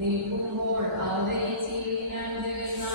നിൽക്കുമ്പോൾ അവതരിച്ചില്ല ജഗന്നാഥ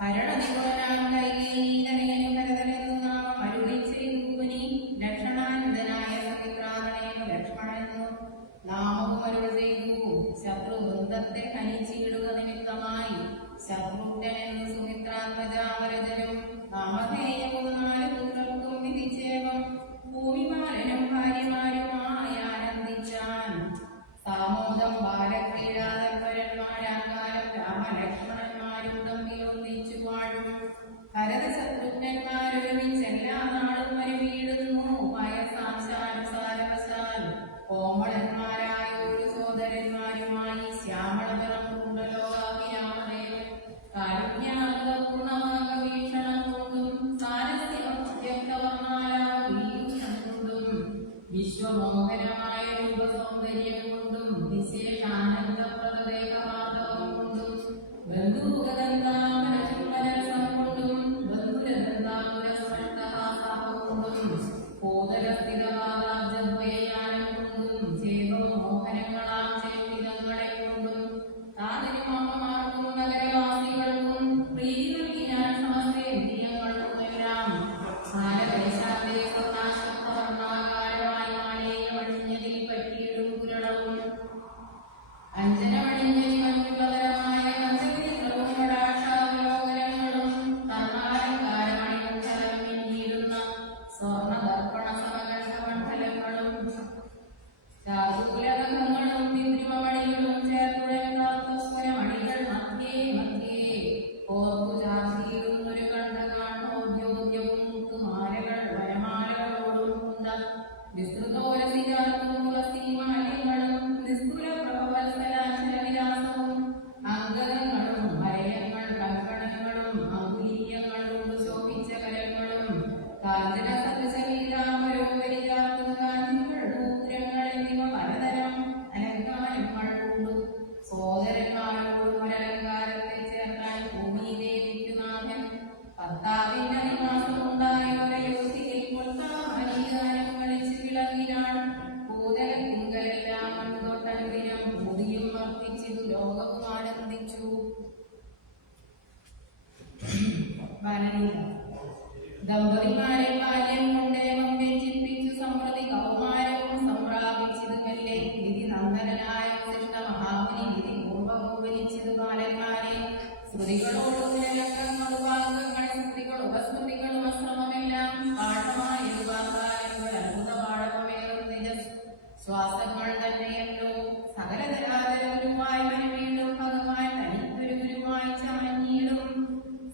ഭരണനികുലനാം കൈകേയീ ഭരതശത്രുഘ്നന്മാരൊരുമിച്ചെല്ലാ നാളും മരുവീടുന്നു വയസ്സാംശാനുസാരവശാൽ കോമളന്മാരായ ഒരു സോദരന്മാരുമായി ശ്യാമളതരം കുണ്ടലോകാഭിരാമദേവൻ കാരുണ്യാമൃതപൂർണമാക വീക്ഷണം കൊണ്ടും സാരസ്യവർണ്ണാലാപീയൂഷം കൊണ്ടും വിശ്വമോഹനമായ രൂപസൗന്ദര്യം കൊണ്ടും വിശേഷാനന്ദപ്രദദേഹമാർദ്ദവം കൊണ്ടും ബന്ധുമുഖദന്താമരചുംബനരസം കൊണ്ടും ബന്ധുരദന്താമുരസ്പഷ്ടഹാസാപം കൊണ്ടും കോതരസ്ഥിതപാദാബ്ജദ്വയയാനം കൊണ്ടും ചേതോ മോഹനങ്ങളാം ചേർത്തിതങ്ങളെ കൊണ്ടും താതിരിമാർക്കും നഗരവാസികൾക്കും പ്രീതി നൽകി ഞാൻ സമസ്തേന്ദ്രിയങ്ങൾക്കുമെല്ലാം കാലദേശാന്തേ സദാശക്തവർണ്ണാകാരമായി മാലേയമണിഞ്ഞതിൽ പറ്റിയിടും പുരണവും അഞ്ജനമണിഞ്ഞതി മറ്റുള്ളവരമായ പഞ്ചവിധികളും കടാക്ഷാവലോകനങ്ങളും തർണാലങ്കാരമണിയും ചലം പിന്നിടുന്ന സ്വർണദർപ്പണ സമകണ്ഠമണ്ഡലങ്ങളും ചാതുകുലകങ്ങളും പിതൃമണികളും ചേർത്തുടങ്ങാത്ത സ്വരമണികൾ മധ്യേ മധ്യേ ഓർത്തു ചാർത്തിയിടുന്നൊരു കണ്ഠകാണ്ഡോദ്യോദ്യവും മുത്തുമാലകൾ വരമാലകളോടും കുന്ത വിസ്തൃതോരസികാർക്കും തുളസീമാല്യങ്ങളും നിസ്തുല പ്രഭവത്സലാശരവിലാസവും അംഗങ്ങളും വരയങ്ങൾ കൽപ്പണങ്ങളും അങ്കുലീയങ്ങളോട് ശോഭിച്ച കരങ്ങളും കാഞ്ചന സദൃശലീലാമരോപരി ചാർത്തുന്ന കാഞ്ചികൾ ദൂരങ്ങൾ എന്നിവ പലതരം അലങ്കാരങ്ങൾ കൊണ്ടു സോദരന്മാരോടും ഒരലങ്കാരത്തെ ചേർക്കാൻ ഭൂമിദേവിക്കുനാഥൻ ഭർത്താവിന്റെ നിവാസമുണ്ടായോരയോധിയിൽ കൊൽത്താമരീകാരം കളിച്ച് വിളങ്ങിനാൾ ഭൂതലത്തിങ്കലെല്ലാം തൊട്ടനുദിനം ഭൂതിയും വർദ്ധിച്ചിതു ലോകവും ആനന്ദിച്ചു. ദമ്പതിമാരെ ബാല്യം കൊണ്ടേവം വ്യഞ്ജിപ്പിച്ചു സമൃദ്ധി കൗമാരവും സംപ്രാപിച്ചത് മെല്ലെ വിധി നന്ദനായ വസിഷ്ഠ മഹാമുനി വിധി പൂർവ്വപൗവലിച്ചത് ബാലന്മാരെ ശ്രുതികളോടുപാകങ്ങൾ സ്മൃതികൾ ഉപസ്മൃതികൾ ഉപശ്രമമെല്ലാം പാഠമായ അത്ഭുത പാഠമേറും നിജ ശ്വാസങ്ങൾ തന്നെയല്ലോ സകലതരാതരഗുരുവായി വീണ്ടും ഭഗവാൻ തനിക്കൊരു ഗുരുവായി ചമഞ്ഞിടും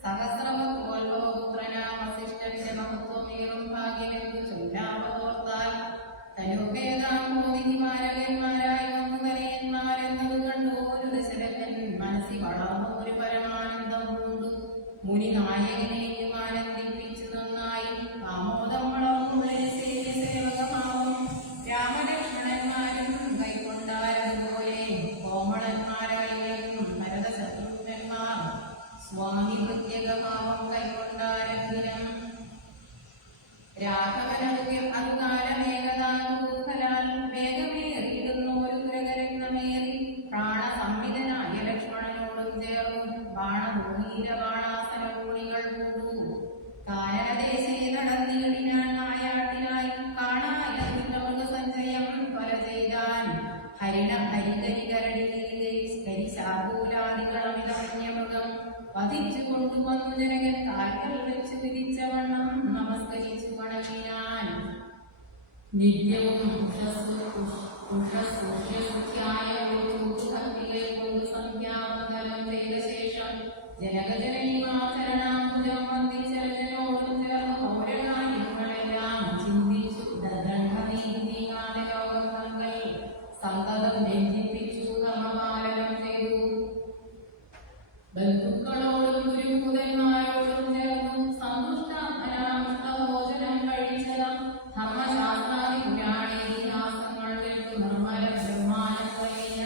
സഹസ്രവോത്ഭവപുത്രനാം വസിഷ്ഠന്റെ മഹത്വമേറും ഭാഗ്യമെന്നു ചൊല്ലാവതോർത്താൽ തനുഭേദാം മോദിനിമാരകന്മാരായി വന്നു തനയന്മാരെന്നത് കണ്ടു ഒരു ദശരഥൻ മനസ്സിൽ വളർന്നു ഒരു പരമാനന്ദം കൊണ്ടു മുനി നായകനെയും ആനന്ദിപ്പിച്ചു നന്നായി ആമോദം വളർന്നുള്ളൊരു സേവകമാവും രാമലക്ഷ്മണന്മാരും കൈക്കൊണ്ടാരതുപോലെ കോമളന്മാരാളികളും ഭരതശത്രുഘ്നന്മാർ സ്വാമി പ്രത്യേകഭാവം കൈക്കൊണ്ടാരദിനം രാഘവനൗക്യം അതുകാലമേകതാനുഭൂതലാൽ വേഗമേറിയിടുന്നോരു തുരകരത്നമേറി പ്രാണസംവിധനായ ലക്ഷ്മണനോടും ചേർന്നു ബാണഭൂമീരബാണാസനോണികൾ പൂണ്ടു കാനനദേശേ നടന്നിടിനാൻ നായാട്ടിനായി കാണായിരമൃഗസഞ്ചയം പല ചെയ്താൻ ഹരിശാകൂലാദികളമിതമന്യമൃഗം വധിച്ചു കൊണ്ടുവന്നു ജനകൻ കാൽക്കൽ വെച്ച് വിധിച്ചവണ്ണം നമസ്കരിച്ചു വണങ്ങിനാൻ നിത്യവും ഭക്തിയെ കൊണ്ട് സംഖ്യാമതലം ചെയ്ത ശേഷം ജനകജനനിമാചരണാംബുജം വന്ദിച്ചരജനോടും ചേർന്ന് പൗരകാര്യങ്ങളെല്ലാം ചിന്തിച്ചു ദണ്ഡനീതികാല ലോകം തങ്ങൾ സന്തതം വ്യഞ്ജിപ്പിച്ചു ധർമ്മപാലനം ചെയ്തു. ബന്ധുക്കളോടും ഗുരുഭൂതന്മാരോടും ചേർന്നു സന്തുഷ്ടഭോജനം കഴിച്ചതും ധർമ്മശാസ്ത്രാദി പുരാണേതിഹാസങ്ങൾ കേട്ടു നിർമ്മല ബ്രഹ്മാനന്ദ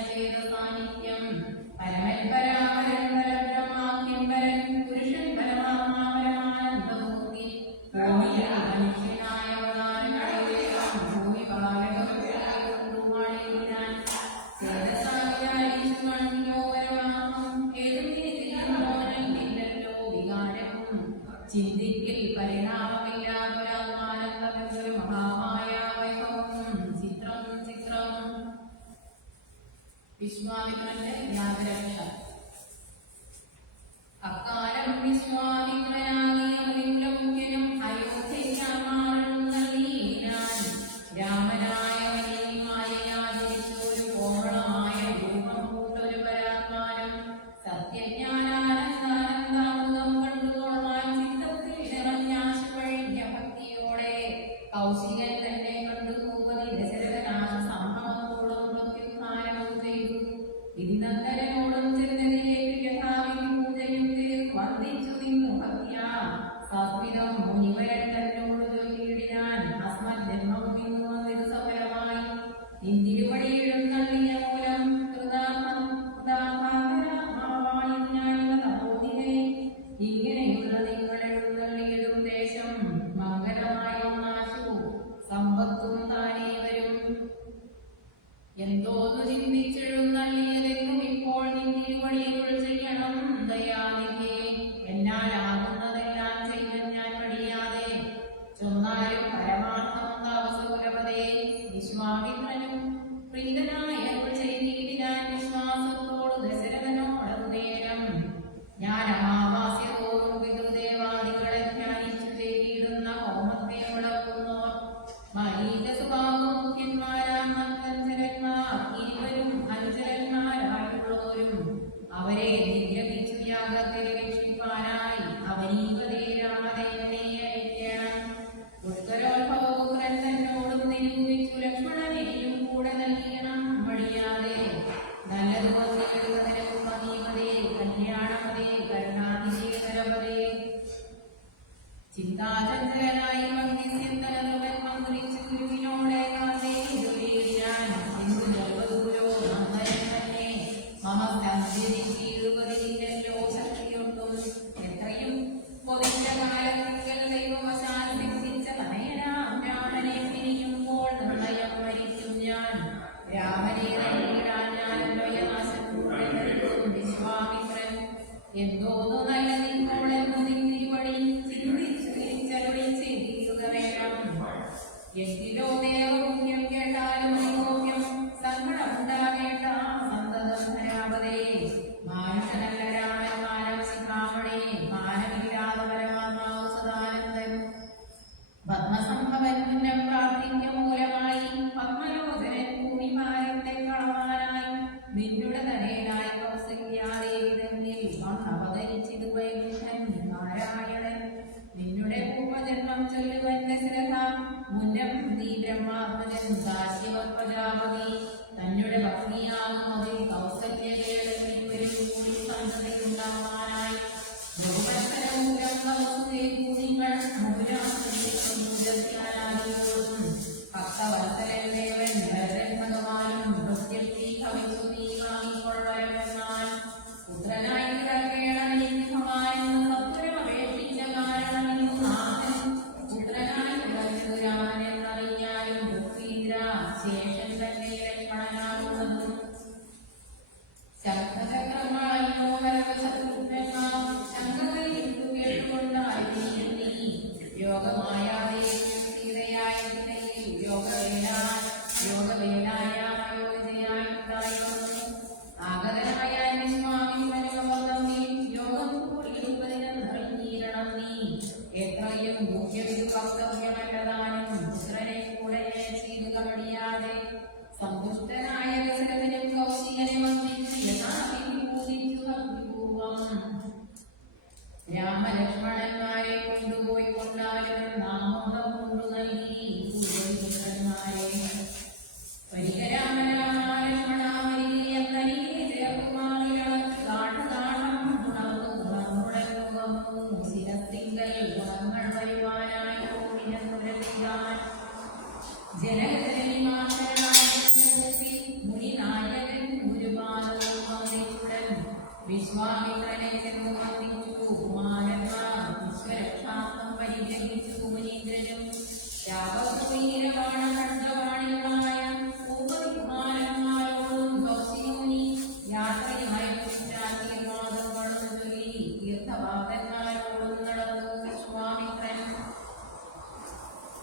ചെയ്ത സാന്നിധ്യം പരമൻ പരാപരന്തര ബ്രഹ്മാഖ്യം പരൻ പുരുഷൻ പരമാത്മാപരമാനന്ദമൂർത്തി മനുഷ്യനായ ഭൂമി പാലകൊണ്ടുമാണിനാൻ ചിന്തിക്കൽ പരിണാമമില്ലാതൊരാത്മാനന്ദമെന്നൊരു മഹാമായ വൈഭവം ചിത്രം ചിത്രം. വിശ്വാമിത്രന്റെ യാത്രരക്ഷ. അക്കാലം വിശ്വാമിത്രനാകിയ മുഖ്യനും അയോധ്യയ്ക്കാമാറും നൽകിയിനാൻ രാമനായ വലിയമായയാചരിച്ചൊരു കോമളമായ രൂപം കൂട്ടൊരു പരാത്മാനം സത്യജ്ഞാനാനന്ദാനന്ദാമുഖം കണ്ടുകൊള്ളുവാൻ ചിത്ത അവരെ നിഗ്രഹിച്ചു യാഗത്തിൽ രക്ഷിപ്പാനായി അവനീപതേ രാമദേവനെ അയക്കണം. ഉത്തരോത്ഭവപുത്രൻ തന്നോടും നിരൂപിച്ചു ലക്ഷ്മണനെയും കൂടെ നൽകണം വഴിയാതെ. നല്ലത് വന്നിടുകനും അവനീപതേ കല്യാണപതേ കരുണാതിരേതരപതേ. ചിന്താചന്ദ്രനായി മന്ത്രിച്ചെന്തലവൻ മന്ത്രിച്ചു ഗുരുവിനോടെ കാന്തേജുലേരാൻ എന്തു ജൽവദൂരോ നന്ദൻ തന്നെ മമ സഞ്ചരിച്ചിടുവതില്ലല്ലോ ശക്തിയൊട്ടും. എത്രയും പൊതിച്ച കാലത്തിൽ ദൈവവശാൽ സിദ്ധിച്ച തനയനാം രാമനെ പിരിയുമ്പോൾ നിർണയം മരിക്കും ഞാൻ. രാമനെ നേരിടാൻ ഞാൻ അന്വയനാശം വിശ്വാമിത്രൻ എന്തോന്നു നല്ലതിപ്പോളെന്നു തിരിവടി ചിന്തിച്ചരുളിച്ചിരിക്കുക വേണം. എങ്കിലോ ദേവപുണ്യം കേട്ടാലും ഗോപ്യം സങ്കടമുണ്ടാകേണ്ട സന്തതം ധരാപതേ. മാനുഷനല്ല രാമൻ മാനവശിഖാമണേ മാനമില്ലാതെ പരമാത്മാവ് സദാനന്ദൻ. പത്മസംഭവൻ മുന്നം പ്രാർത്ഥിക്ക മൂലമായി പത്മലോചനൻ ഭൂമിഭാരത്തെ കളവാനായി നിന്നുടെ തനയനായി കൗസല്യാദേവി തന്നിൽ വന്നവതരിച്ചിതു വൈകുണ്ഠൻ നാരായണൻ. നിന്നുടെ പൂർവജന്മം ചൊല്ലുവൻ ദശരഥ മുന്നം നീ ബ്രഹ്മാത്മജൻ കാശ്യപ പ്രജാപതി. തന്നുടെ ഭക്തിയാകും അതിൽ കൗസല്യകേളൻ ഇരുവരും കൂടി സന്തതിയുണ്ടാവാനായി ബഹുവത്സരമൂലം കൗസുദേവൂതിങ്ങൾ മധുരാസ്ത്രീയാനാദിയോടും ഭക്തവത്സരൻ ദേവൻ ഭരതൻ ഭഗവാനും പ്രത്യക്ഷി കവിച്ചു നീ വാങ്ങിക്കൊള്ളവരെന്നാൽ പുത്രനായി കിടക്കേണമെന്ന് ഭഗവാനെന്ന് സത്വരമപേക്ഷിച്ച കാരണമിന്നു നാഥൻ പുത്രനായി കിടന്നു രാമനെന്നറിഞ്ഞാലും ഭൂപീന്ദ്ര ശേഷൻ തന്നെ ലക്ഷ്മണനാകുന്നതും. ശംഖചക്രങ്ങളല്ലോ വരവശത്രുഘ്നന്മാർ ശങ്കരയിട്ടു കേട്ടുകൊണ്ടായി നീ യോഗമായാതെ സീതയായ യോഗവേലായാമയോജയായുണ്ടായി വന്നു. ആഗതനായ സ്വാമിവരവതം നീ യോഗം കൂടിയിരുന്നതിനും നീരണം നീ. എത്രയും മുഖ്യവിധു കർത്തവ്യമല്ലതാനും പുത്രനെ കൂടെ ചെയ്തു കമടിയാതെ. സന്തുഷ്ടനായ ദശരഥനും കൗശികനെ വന്ദിച്ചു യഥാവിധി പൂജിച്ചു ഭക്തിപൂർവം. രാമലക്ഷ്മണന്മാരെ കൊണ്ടുപോയി കൊണ്ടാലും നാമോദം കൊണ്ടു നൽകി പൂർവ്വന്മാരെ. പരിഹരാമലക്ഷ്മണാമരിയെ ചേർക്കുമാറിലടച്ചു കാട്ടുതാളം ഉണർന്നുടനുകമു ശിരത്തിങ്കൽ ഗുണങ്ങൾ വരുവാനായി ഓടിനെന്നുരളിയാൻ. മുനിനായകൻ ഗുരുപാദവും വന്ദിച്ചുടൻ വിശ്വാമിത്രനെ ചെന്നു വന്ദിച്ചു. കുമാരന്മാർ വിശ്വരക്ഷാർത്ഥം പരിഗ്രഹിച്ചു മുനീന്ദ്രനും. രാഘവീരവാണ ഖണ്ഡവാണികളായ കുമാരന്മാരോടും കൗശികമുനി യാത്രയുമായി തീർത്ഥവാദന്മാരോടും നടന്നു വിശ്വാമിത്രൻ.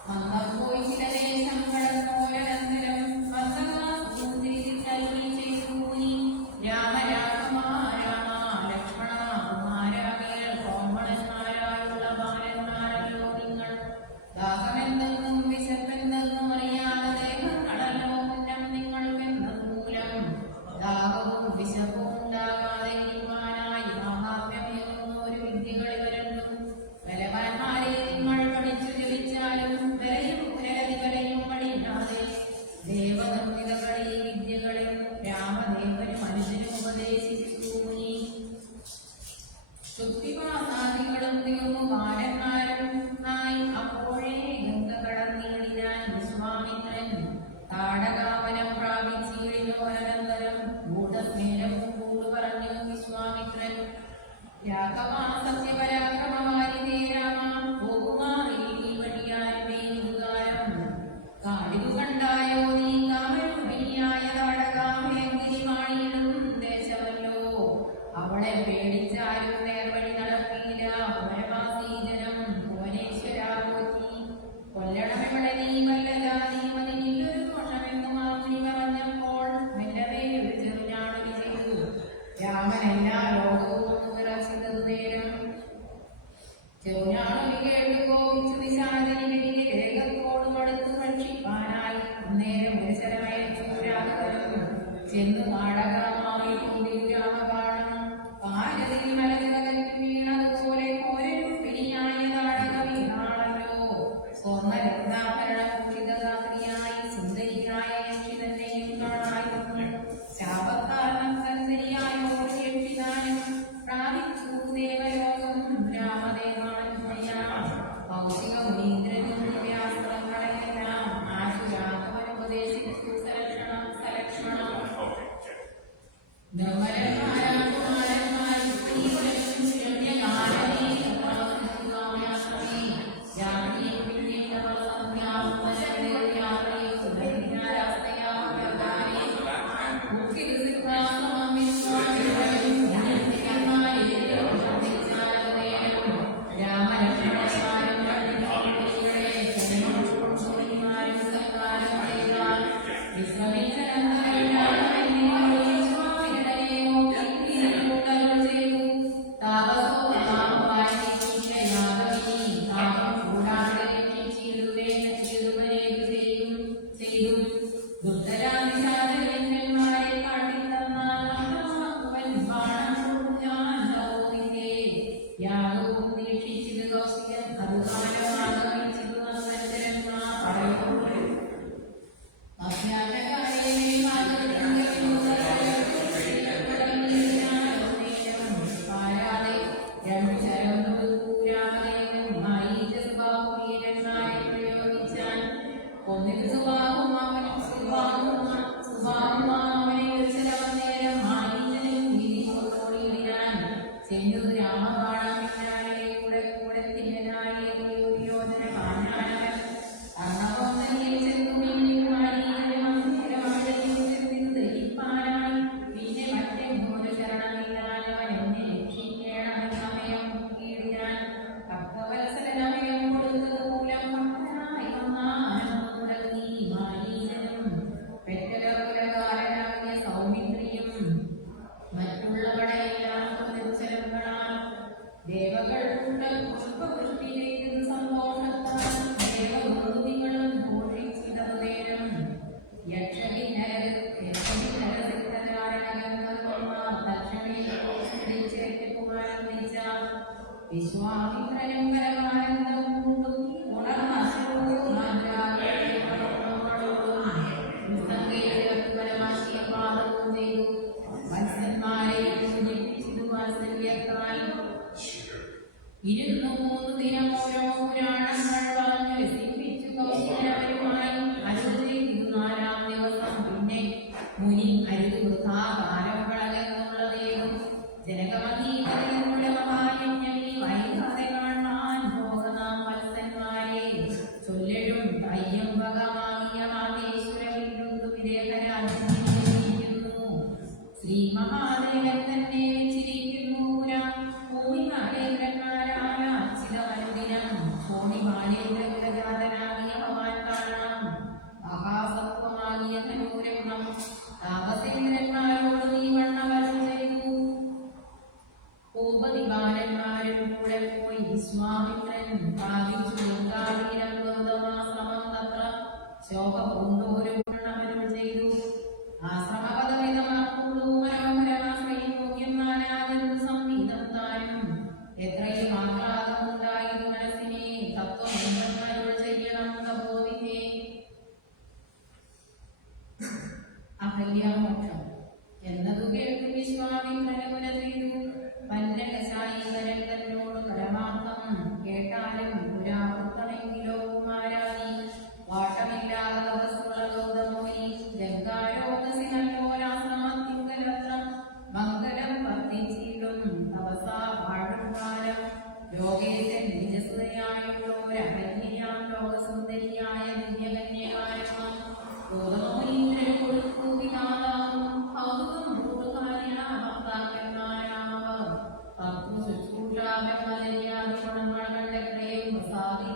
മന്ദം പോയി ചില ദേശം കടന്നോരനന്തരം ചെയ്തു മുനി രാമ രാമ രാമ ലക്ഷ്മണ കുമാരാകേൾ കോമളന്മാരായുള്ള ബാലന്മാരല്ലോ നിങ്ങൾ. ദാഹമെന്തെന്നും വിശപ്പെന്തെന്നും അറിയാതെ ദേഹങ്ങളല്ലോ മുന്നം നിങ്ങൾക്കെന്നത് മൂലം. ദാഹവും വിശപ്പും ഉണ്ടാകാതെ ഇരിക്കുവാനായി മഹാത്മ്യമേറുന്ന ഒരു വിദ്യകളിൽ വരണ്ടും. ബലവാന്മാരെ നിങ്ങൾ പഠിച്ചു ജപിച്ചാലും ബലയും പഠിക്കാതെ ദേവനിർമ്മിതകളെ വിദ്യകളിൽ രാമദേവനും മനുഷ്യനും ഉപദേശിച്ചു മുനി. ശുദ്ധിപാസാദികളും തീർന്നു ബാലന്മാരും നായി അപ്പോഴേ ഗംഗ കടന്നിടിനാൻ വിശ്വാമിത്രൻ. താടകാവനം പ്രാപിച്ചിടിനോരനന്തരം ഗൂഢസ്നേഹവും കൂട് പറഞ്ഞു വിശ്വാമിത്രൻ. രാഘവാ സത്യപരാക്രമമാരിതേ രാമ പോകുമാറി വഴിയാരുടെ ഇതുകാരം. കാടിതു കണ്ടായോ നീ കാമരൂപിണിയായ താടകാമേങ്കിരി വാണിയിടും ദേശമല്ലോ. അവളെ പേടിച്ചാലും നേർവഴി നടക്കില്ല വനവാസീജനം ഭുവനേശ്വരാ പോറ്റി. കൊല്ലണമെവിടെ നീ വല്ലജാതിമതിനില്ലൊരു ദോഷമെന്ന് മാമുനി പറഞ്ഞപ്പോൾ മെല്ലവേ ഒരു ചെറുഞാണി ചെയ്തു. രാമനെല്ലാ ലോകവും നിറച്ചിതതു നേരം. ചെറുഞാണി കേട്ടു കോപിച്ചു വിശാചരികരികെ രേഖത്തോടും അടുത്ത് ഭക്ഷിപ്പാനായി നേരം ഒരു ചെലവയച്ചു രാഘവനും ചെന്നു താടകമായി രാമകാണം. ദേവലോകം രാമദേവാനുഭയാം കൗശിക മുനീന്ദ്രനും ദിവ്യാസ്ത്രങ്ങളെല്ലാം ആശുരാഘവനുപദേശിച്ചു സലക്ഷണം നിർമ്മലന്മാരാം കുമാരന്മാരും സ്ത്രീകളും ശൂന്യകാലമേ കാമ്യാശ്രമേ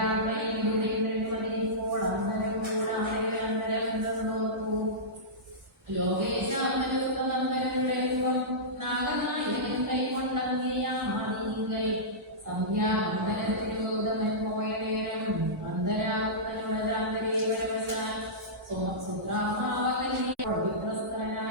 രാത്രിയിൽ പിന്നീട് സന്ധ്യാമശയാത്രയും സുഖരാസ്തയാ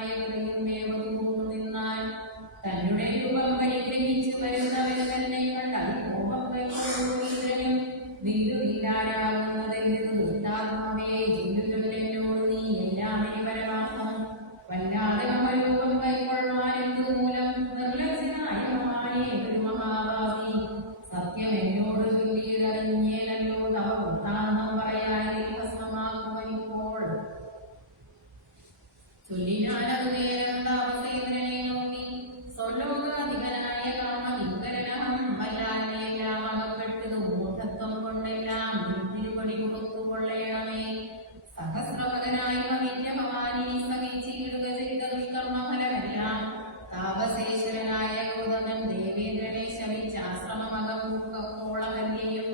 ചൊല്ലിനാലത് നേരം താപസേന്ദ്രനെ നോക്കി സ്വലോകാധികനായ കാമകിങ്കരനഹം വല്ലാനെ ഗ്രാമകപ്പെട്ടതു മൂഢത്വം കൊണ്ടെല്ലാം തിരുപടി കൊടുത്തുകൊള്ളേണമേ. സഹസ്രമകനായി നിന്റെ ഭവാനി സഹിച്ചിടുക ചെയ്ത ദുഷ്കർമ്മഫലമെല്ലാം താപസേശ്വരനായ ഗൗതമൻ ദേവേന്ദ്രനെ ശമിച്ചാശ്രമമകം പൂക്കപ്പോളമല്ലിയും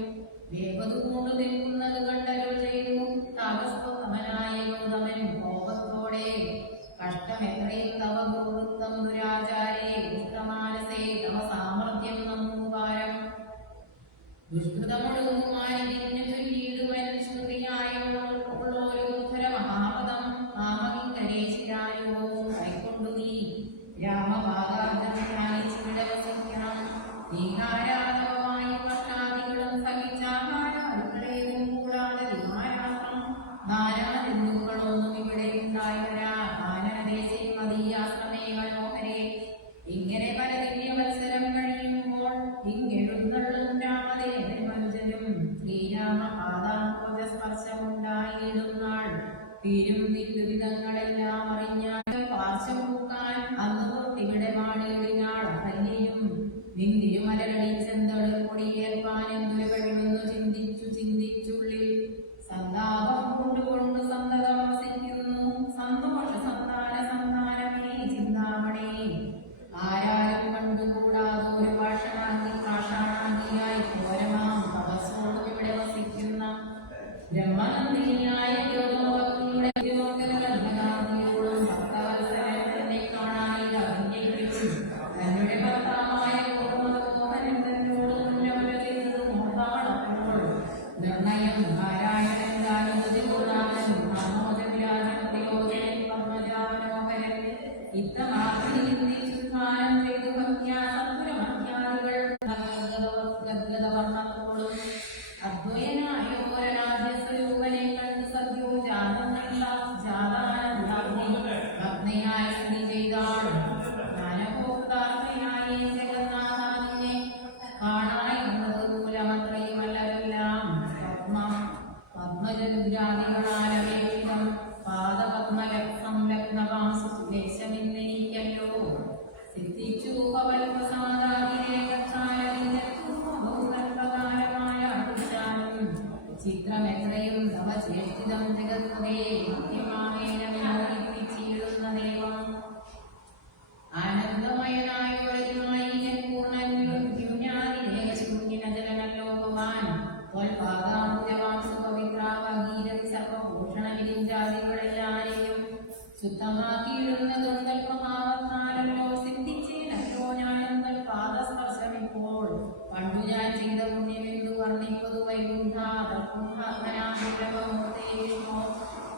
വേഗതുകൊണ്ടു നിൽക്കുന്നത് കണ്ടരുൾ ചെയ്തു. താപസ്തമനായ ഗൗതമൻ കോപത്തോടെ കഷ്ടമെത്രയും തവ ഗോവൃത്തം ദുരാചാരേ ദുഷ്ടമാനസേ തവ സാമർഥ്യം നമ്പുവാരം ദുഷ്കൃതമൊഴുകുമാരിഞ്ഞു ചൊല്ലിയിടുവൻ ശ്രുതിയായുള്ളോരുദ്ധര മഹാപദം മാമകിങ്കരേശിരായുവും കൈക്കൊണ്ടു നീ രാമപാദാർദ്ധം ധ്യാനിച്ചിടവസിക്കണം. നീഹാരാധവമായി വർഷാദികളും സഹിച്ചാഹാരേതും കൂടാതെ വിമാരാത്രം നാനാ ഹിന്ദുക്കളൊന്നും ഇവിടെ ഉണ്ടായവരാ ആനദേശേ മതീയാശ്രമേ മനോഹരേ. ഇങ്ങനെ പല ദിവ്യവത്സരം കഴിയുമ്പോൾ ഇങ്ങെഴുന്നള്ളും രാമദേവൻ മനുജനും ശ്രീരാമ പാദാംബോജസ്പർശമുണ്ടായിടും നാൾ തീരും ദിഗ്വിധങ്ങളെല്ലാം അറിഞ്ഞാൽ പാർശ്വം പൂക്കാൻ അന്ന് തൊട്ടിവിടെ മാണിയിടിനാൾ കല്ലിയും നിന്തിരുമലരടിച്ചെന്തളിൽ കൊടിയേൽപ്പാനും ദുരകഴിവെന്നു ചിന്തിച്ചുള്ളിൽ സന്താപം കൊണ്ടുകൊണ്ട് സന്തതം വസിക്കുന്നു. സന്തോഷ സന്താനമേ ചിന്താമണി ആരാരും കണ്ടുകൂടാതൊരു പാഷാണാങ്കിയായി ഘോരമാം തപസ്സോടും ഇവിടെ വസിക്കുന്ന ബ്രഹ്മനന്ദിനിയായ യോഗഭക്തിയുടെ ഭക്തവത്സരൻ തന്നെ കാണാനില്ല. തന്നുടെ ഭർത്താവായ മോഹനൻ തന്നോട് മുന്നമല ചെയ്തത് മോഹാണപ്പോൾ നിർണയം നാരായണൻ ഗാനോദിഗോദാനൻ ആമോദവിരാജൻ പ്രയോജനൻ പത്മജാമനോഹരൻ ഇത്തമാത്രീ ചെയ്തു ഭക്യാ സത്പുരമത്യാദികൾ ഗദ്ഗതവർണ്ണത്തോടും അദ്വയനായോരാജ്യസ്വരൂപനെ കണ്ട് സദ്യോ ജാതനായ സ്ഥിതി ചെയ്താൾ. ജ്ഞാനഭോക്താത്മയായ ജഗന്നാഥനെ കാണായുള്ളത് മൂലമത്രയുമല്ലതെല്ലാം പത്മജരുദ്രാദികളാലവേഷം പാദപത്മലക്സംലഗ്നവാം ദേശമെന്നെനിക്കല്ലോ സിദ്ധിച്ചു പവൽപസാദാതിരേകക്ഷായമായ ചിത്രമെത്രയും തവ ചേഷ്ടിതം ജഗത്തേ മധ്യമാവേന വിമോഹിപ്പിച്ചിടുന്ന ദൈവം ആനന്ദമയനായോരജുമായി പൂർണ്ണന്യൂന്യാതിരേകശൂന്യനജലനല്ലോ ഭവാൻ പവിത്രാവഗീരതി സർവഭൂഷണവിരിഞ്ചാദികളെല്ലാരെയും ശുദ്ധമാക്കിയിടുന്നതും തൽപ്രഭാവത്താലല്ലോ സിദ്ധിച്ചേനല്ലോ ഞാനും തൽപാദസ്പർശമിപ്പോൾ പണ്ടു ഞാൻ ചെയ്ത പുണ്യമെന്തു വർണ്ണിപ്പതു വൈകുണ്ഠാതർപ്പുണ്ഠാത്മനാമൂർത്തേ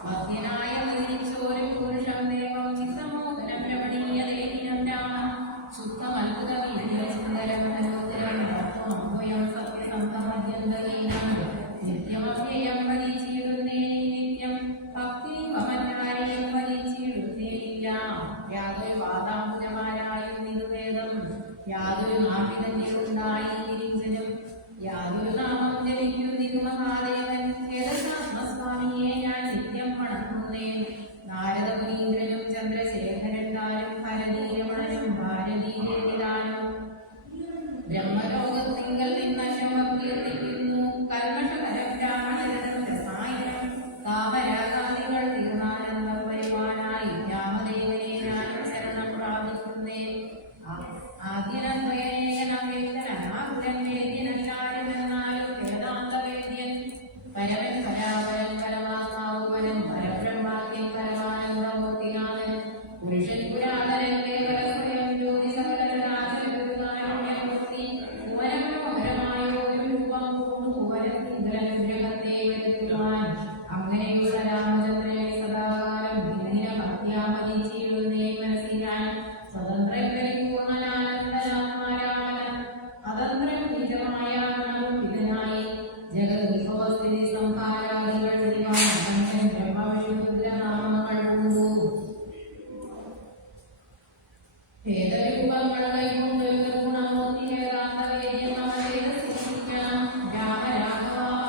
മധ്യനായ തിരിച്ചോരു പുരുഷം ദേവം ചിത്തമോദനം രമണീയതേനം രാമം ശുദ്ധമത്ഭുത സുന്ദരം മനോദരം തത്വമദ്വയം സത്യസന്തമദ്യന്തഹീനം നിത്യമവ്യയം വരിച്ചിടുന്നേ നിത്യം ഭക്തി വമന്നാരെയും വരിച്ചിടുന്നേയില്ല. യാതൊരു വാദാമുജമാരായും നിരുവേദം യാതൊരു നാട്ടിതന്നെയുണ്ടായി നിരീക്ഷനും യാതൊരു നാമം ജപിക്കുന്നിരു മഹാദേവൻ വേദശാസ്ത്രസ്വാമിയെ ഞാൻ നിത്യം വണങ്ങുന്നേൻ. നാരദമുനീന്ദ്രനും ചന്ദ്രശേഖരന്മാരും ഭരതീരമണനും ഭാരതീരേതിരാനും ബ്രഹ്മലോകത്തിങ്കൽ നിന്നശമകീർത്തിക്കുന്നു. കൽമഷകരം രാമചരണം രസായനം താപരാഗാദികൾ തീർന്നാനന്ദം വരുവാനായി രാമദേവനെ ഞാൻ ശരണം പ്രാപിക്കുന്നേൻ. ആദ്യനദ്വയനേകനവേദനാകുരൻ വേദ്യനല്ലാരുമെന്നാലും വേദാന്തവേദ്യൻ പരമൻ പരാപരൻ പരമാത്മാവുവരൻ പരബ്രഹ്മാദ്യൻ പരമാനന്ദമൂർത്തിനാഥൻ പുരുഷൻ പുരാതരൻ കേവലസ്വയം ജ്യോതി സകലരാജമൂർത്തി രൂപം പൂർണ്ണുവരഗ്രഹത്തെ വരുത്തുവാൻ അങ്ങനെയുള്ള രാമചന്ദ്രനെ സദാകാലം ഇതിനെ ഭക്തിയാമതി ചെയ്യുന്നേ മനസ്സിലാൻ സ്വതന്ത്രൻ പരിപൂർണനാനന്ദനാത്മാരാമൻ അതന്ത്രം നിജമായ ഇതിനായി ജഗദ്വിഭവസ്ഥിതി സംഹാരാദികൾ ബ്രഹ്മവിശുദ്ധനാമങ്ങൾ ഉള്ളൂ. ഭേദരൂപങ്ങൾ കൈകൊണ്ട് ഗുണമൂർത്തിയെ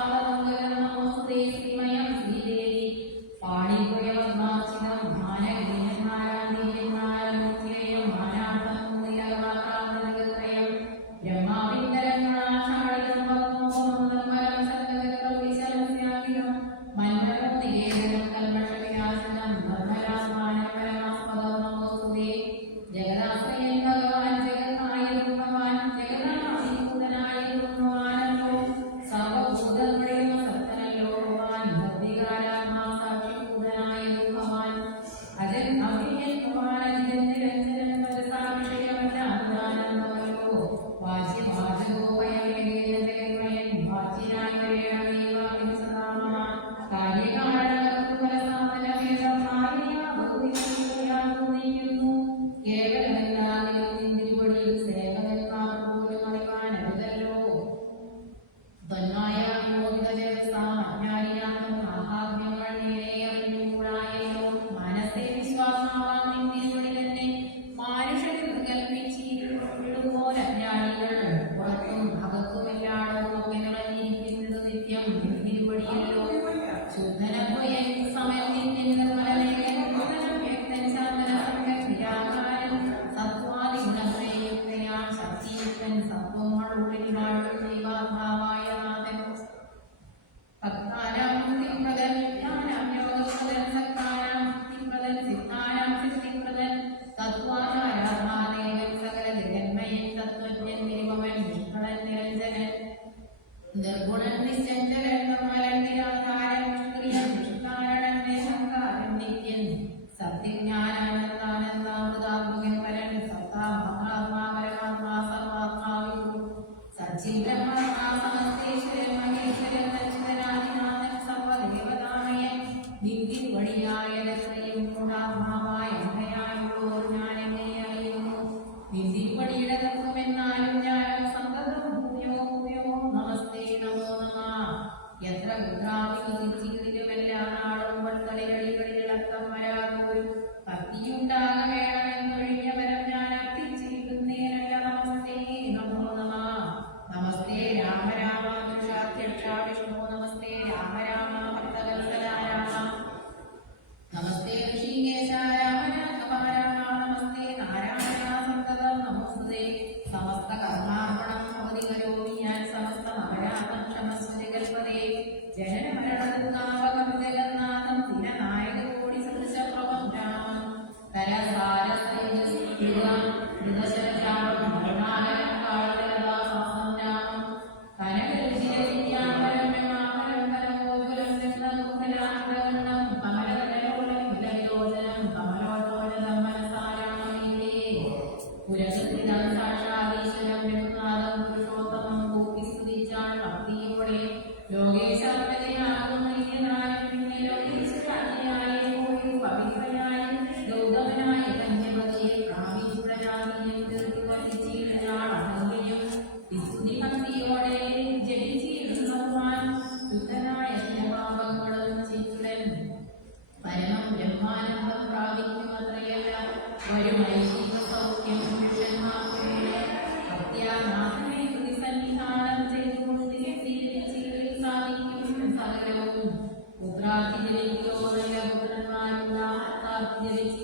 രാമരാഘവാദമംഗലമോസ്തേ ശ്രീമയം ശ്രീദേവി പാണിപുരവർണ്ണാചിതം ജ്ഞാനഗീനം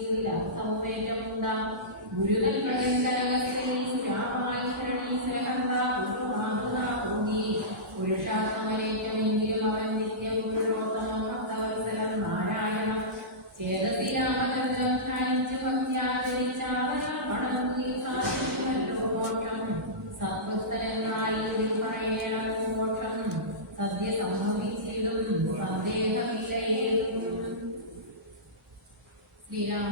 ഇല്ല സമുപേറ്റമുണ്ടാ ഗുരുകൽക്കലകശ്രീ ശ്യാമായി ശരണി സ്നേഹന്താ പുഷ്പമാതൃതാ പൂങ്ങി പുരുഷാത്മരേറ്റമെങ്കിലും അവൻ നിത്യം പുരുഷോത്തമം ഭക്തവത്സരം നാരായണം ചേതസി രാമചന്ദ്രം ധ്യാനിച്ചു ഭക്ത്യാചരിച്ചാവനം മോക്ഷം സത്ഭക്തനെന്നായി പറയണം മോക്ഷം സദ്യ സംഭവിച്ചിടും സന്ദേഹമില്ല ഏതും ശ്രീരാം